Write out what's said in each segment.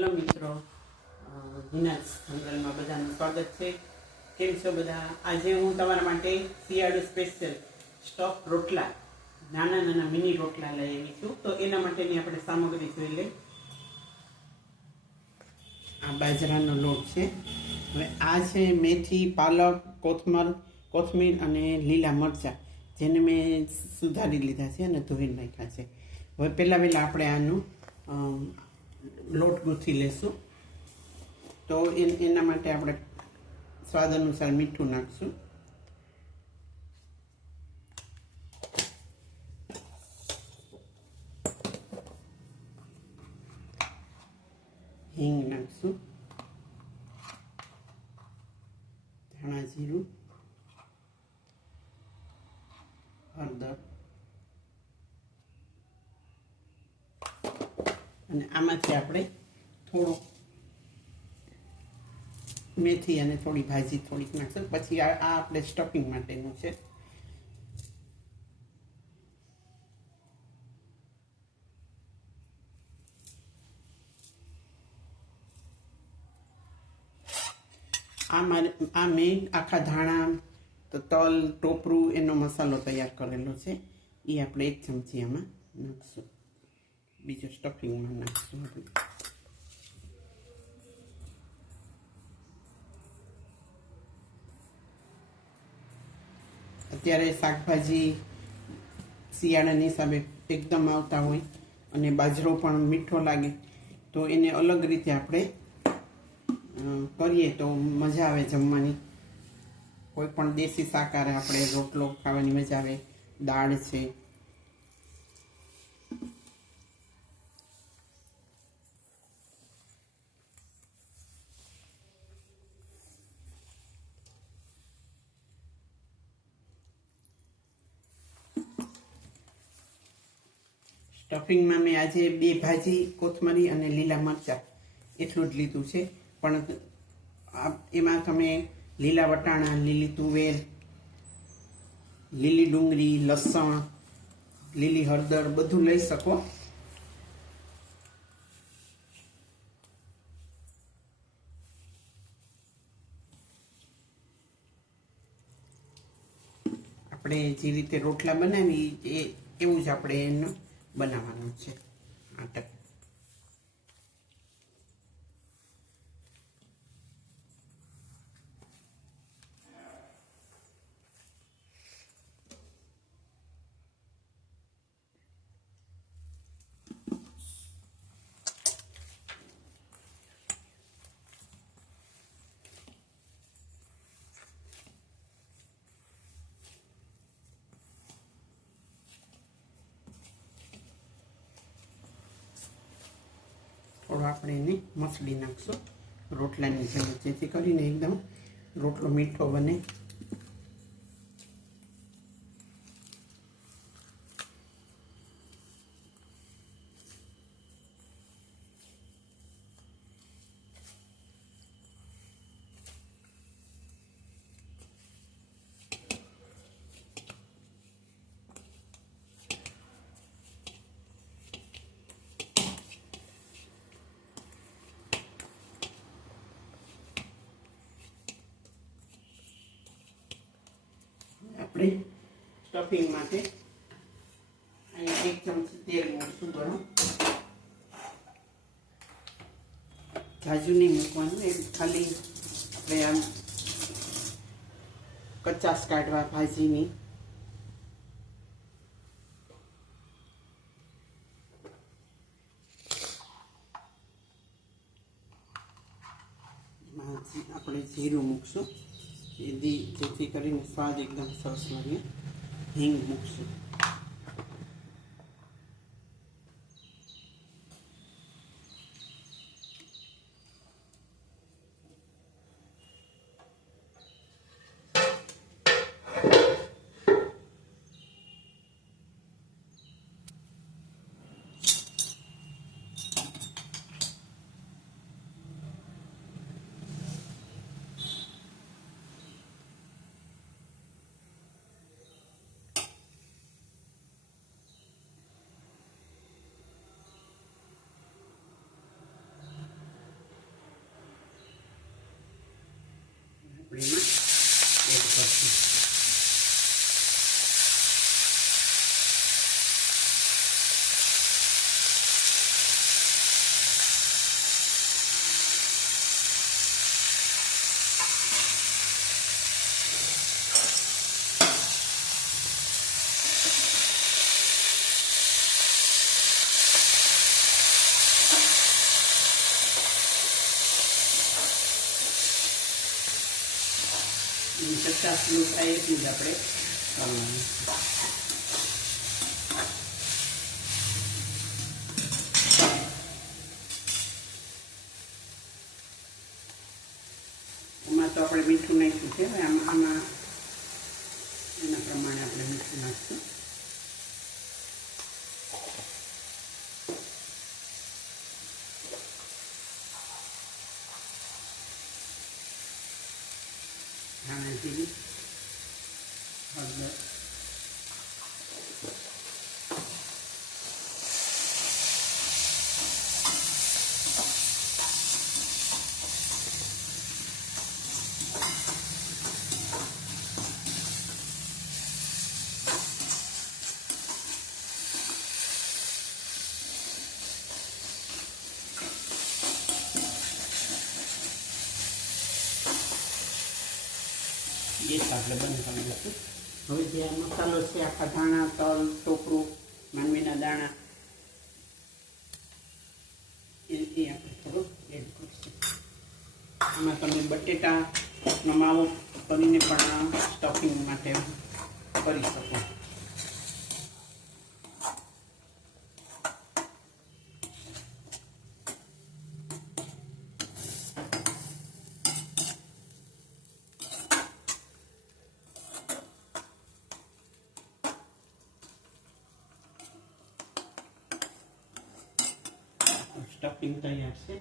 Hello મિત્રો. વિનાશ જંગલમાં બધાનું સ્વાગત છે. કેમ છો બધા? આજે હું તમારા માટે શિયાળુ સ્પેશિયલ સ્ટોક રોટલા, નાના નાના મિની રોટલા લઈ આવી છું. તો એના માટેની આપણે સામગ્રી જોઈ લઈ આ બાજરાનો લોટ છે. હવે આ છે મેથી, પાલક કોથમર કોથમીર અને લીલા મરચાં, જેને મેં સુધારી લીધા છે અને ધોઈ નાખ્યા છે. હવે પહેલાં પહેલાં આપણે આનું લોટ ગૂંથી લેશું. તો એન- માટે આપણે સ્વાદ અનુસાર મીઠું નાખશું. હિંગ નાખશું ધાણા જીરું હળદર અને આમાંથી આપણે થોડું મેથી અને થોડી ભાજી થોડીક નાખશું. પછી આ આ આપણે સ્ટફિંગ માટેનું છે. આ મારે આ મેં આખા ધાણા, તો તલ, ટોપરું, એનો મસાલો તૈયાર કરેલો છે. એ આપણે એક ચમચી આમાં નાખશું. બીજું સ્ટફિંગમાં નાખશું હવે અત્યારે શાકભાજી, શિયાળાની હિસાબે એકદમ આવતા હોય અને બાજરો પણ મીઠો લાગે, તો એને અલગ રીતે આપણે કરીએ તો મજા આવે જમવાની. કોઈ પણ દેશી શાકાહારે આપણે રોટલો ખાવાની મજા આવે, દાળ છે સ્ટફિંગમાં મેં આજે બે ભાજી, કોથમરી અને લીલા મરચાં એટલું જ લીધું છે. પણ એમાં તમે લીલા વટાણા, લીલી તુવેર, લીલી ડુંગળી, લસણ, લીલી હળદર બધું લઈ શકો. આપણે જે રીતે રોટલા બનાવી એ એવું જ આપણે એનું બનાવવાનું છે. આટક થોડો આપણે એને મસળી નાખશું. રોટલાની જેમ જેથી કરીને એકદમ રોટલો મીઠો બને આપણે સ્ટફિંગ માટે. અહીંયા એક ચમચી તેલ મૂકશું ગરમ. જાજુ નહીં મૂકવાનું એ ખાલી આપણે આમ કચાસ કાઢવા ભાજીની. આપણે જીરું મૂકશું. જેથી કરીને સ્વાદ એકદમ સરસ લાગે. હિંગ એમાં એડ પચાસ થાય એટલું જ આપણે કરવાનું એમાં તો આપણે મીઠું નાખ્યું છે આમાં આમાં એના પ્રમાણે આપણે મીઠું નાખશું ધાણા જીરી હળદર ગેસ આપણે બંધ કરી દઈશું હવે જે મસાલો છે, આખા ધાણા, તલ, ટોપરું, માંડવીના દાણા એ એ આપણે થોડુંક એડ કરીશું આમાં તમે બટેટાનો માવો કરીને પણ સ્ટફિંગ માટે કરી શકો સ્ટફિંગ તૈયાર છે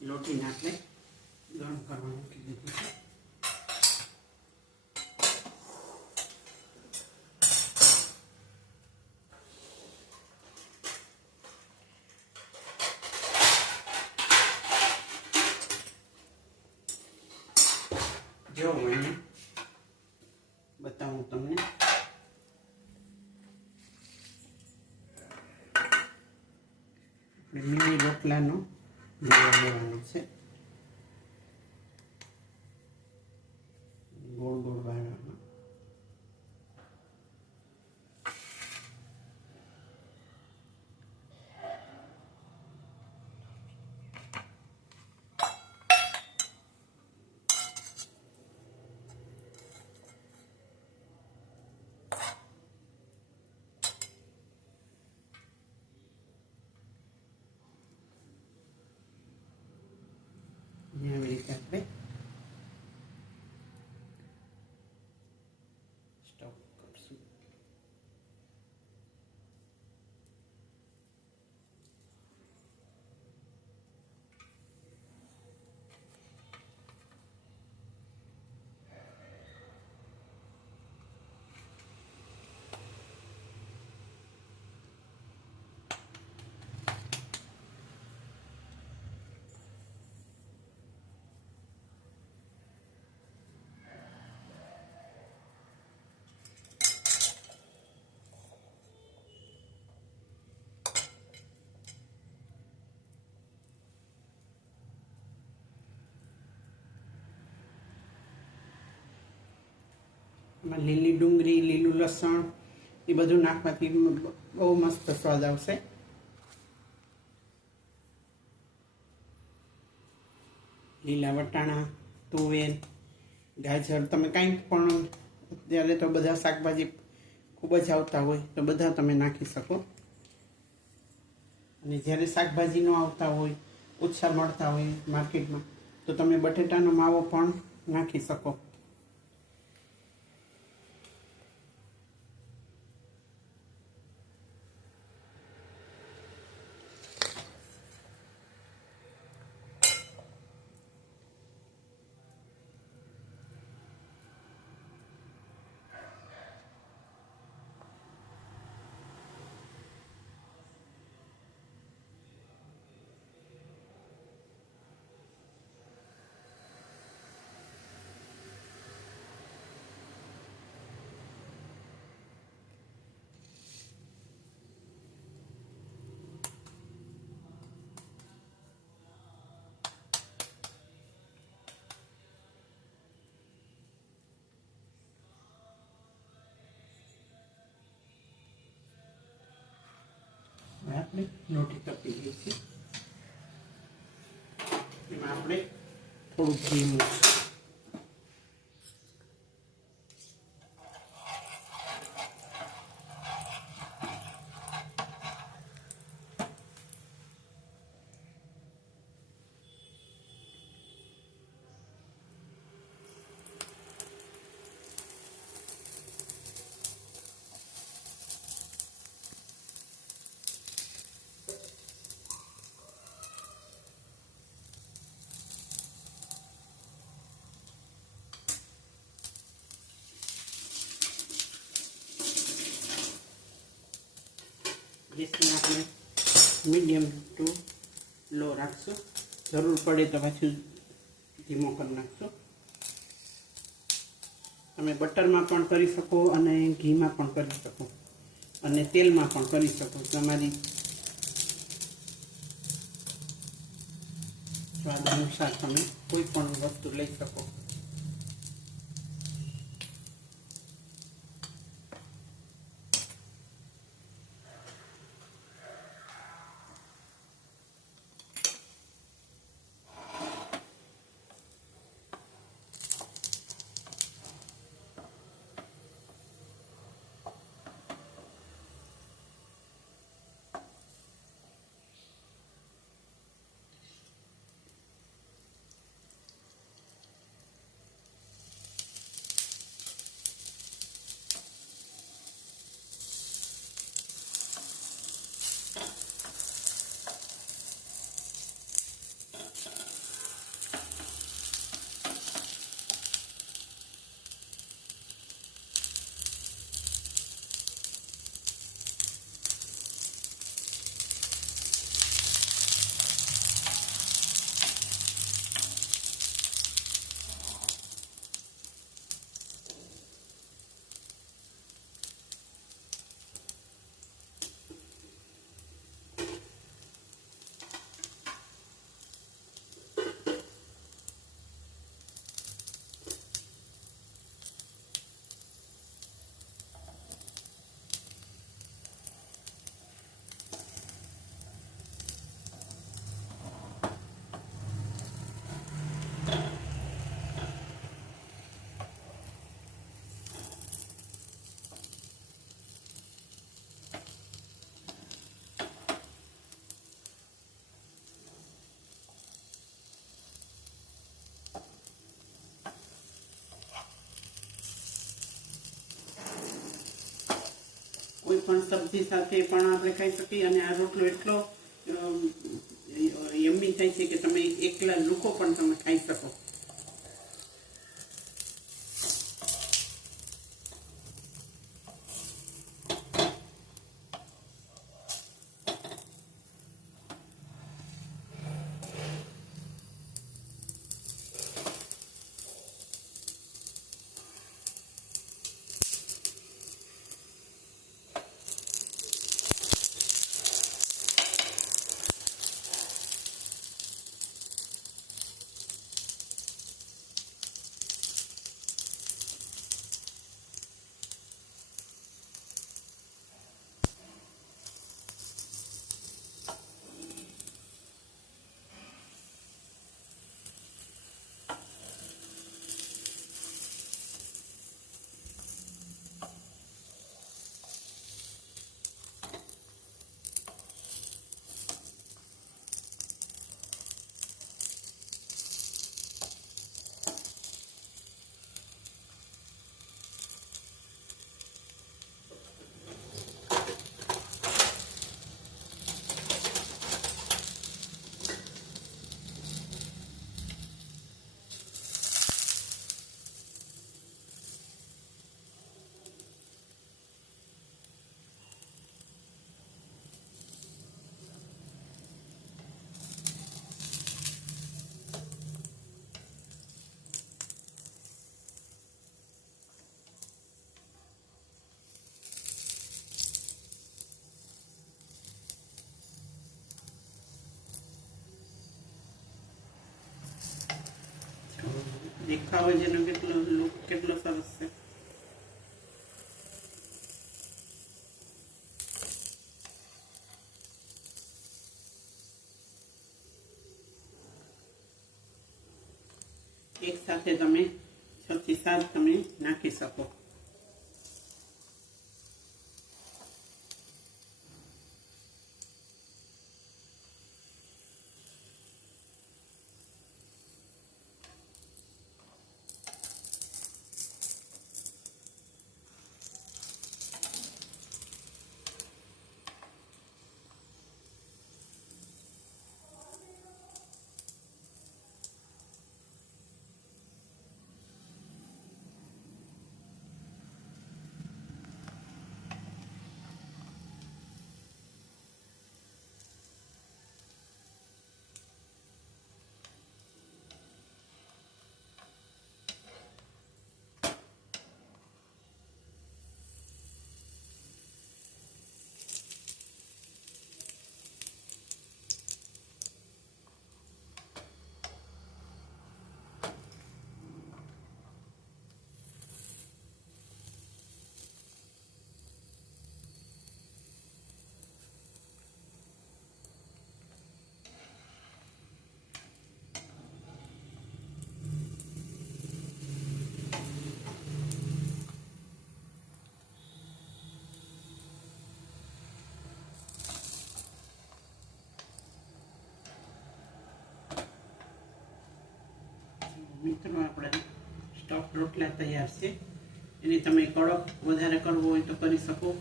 લોટી આપણે ગરમ કરવાનું મૂકી દીધું છે જો હું અહીંયા બતાવું તમને આપણે મિની રોટલાનો લેવા લેવાનો છે ગોળ ગોળ વાળવાનો અને આવી રીતે આપણે સ્ટોપ કરશું એમાં લીલી ડુંગળી, લીલું લસણ, એ બધું નાખવાથી બહુ મસ્ત સ્વાદ આવશે. લીલા વટાણા, તુવેર, ગાજર, તમે કાંઈ પણ અત્યારે તો બધા શાકભાજી ખૂબ જ આવતા હોય તો બધા તમે નાખી શકો. અને જ્યારે શાકભાજી ન આવતા હોય ઓછા મળતા હોય માર્કેટમાં, તો તમે બટેટાનો માવો પણ નાખી શકો. રોટી તપી ગઈ છીએ. એમાં આપણે થોડું ઘી મૂકીશું. ગેસને આપણે મીડિયમ ટુ લો રાખશું. જરૂર પડે તો પાછું ધીમો કરી નાખશું. તમે બટરમાં પણ કરી શકો અને ઘીમાં પણ કરી શકો. અને તેલમાં પણ કરી શકો. તમારી સ્વાદ અનુસાર તમે કોઈ પણ વસ્તુ લઈ શકો. પણ સબ્જી સાથે પણ આપણે ખાઈ શકીએ અને આ રોટલો એટલો યમ્મી થાય છે કે તમે એકલા લોકો પણ તમે ખાઈ શકો. પાવભાજીનો કેટલો લુક કેટલો સરસ છે? એક સાથે તમે છથી સાત તમે નાખી શકો. મિત્રો આપણે સ્ટફ રોટલા તૈયાર છે. એને તમે કડક વધારે કરવો હોય તો કરી શકો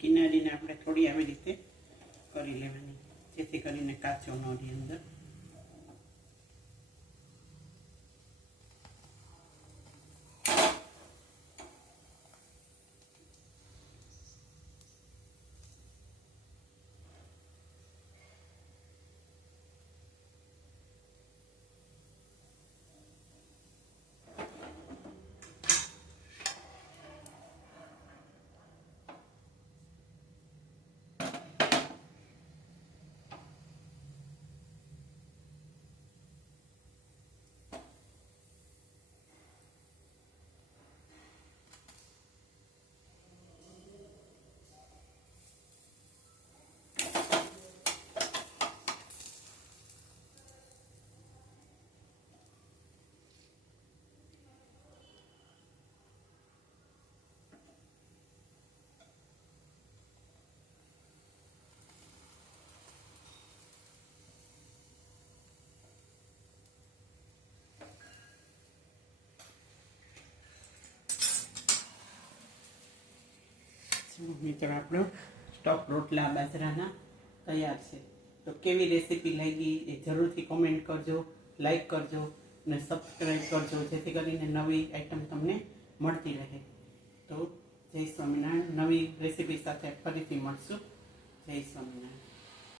એની કિનારીને આપણે થોડી આવી રીતે કરી લેવાની જેથી કરીને કાચો ન રહે અંદર. મિત્રો આપણો સ્ટોક રોટલા બાજરાના તૈયાર છે. તો કેવી રેસીપી લાગી એ જરૂરથી કોમેન્ટ કરજો લાઈક કરજો અને સબસ્ક્રાઈબ કરજો, જેથી કરીને નવી આઈટમ તમને મળતી રહે. તો જય સ્વામિનારાયણ. નવી રેસીપી સાથે ફરીથી મળશું. જય સ્વામિનારાયણ.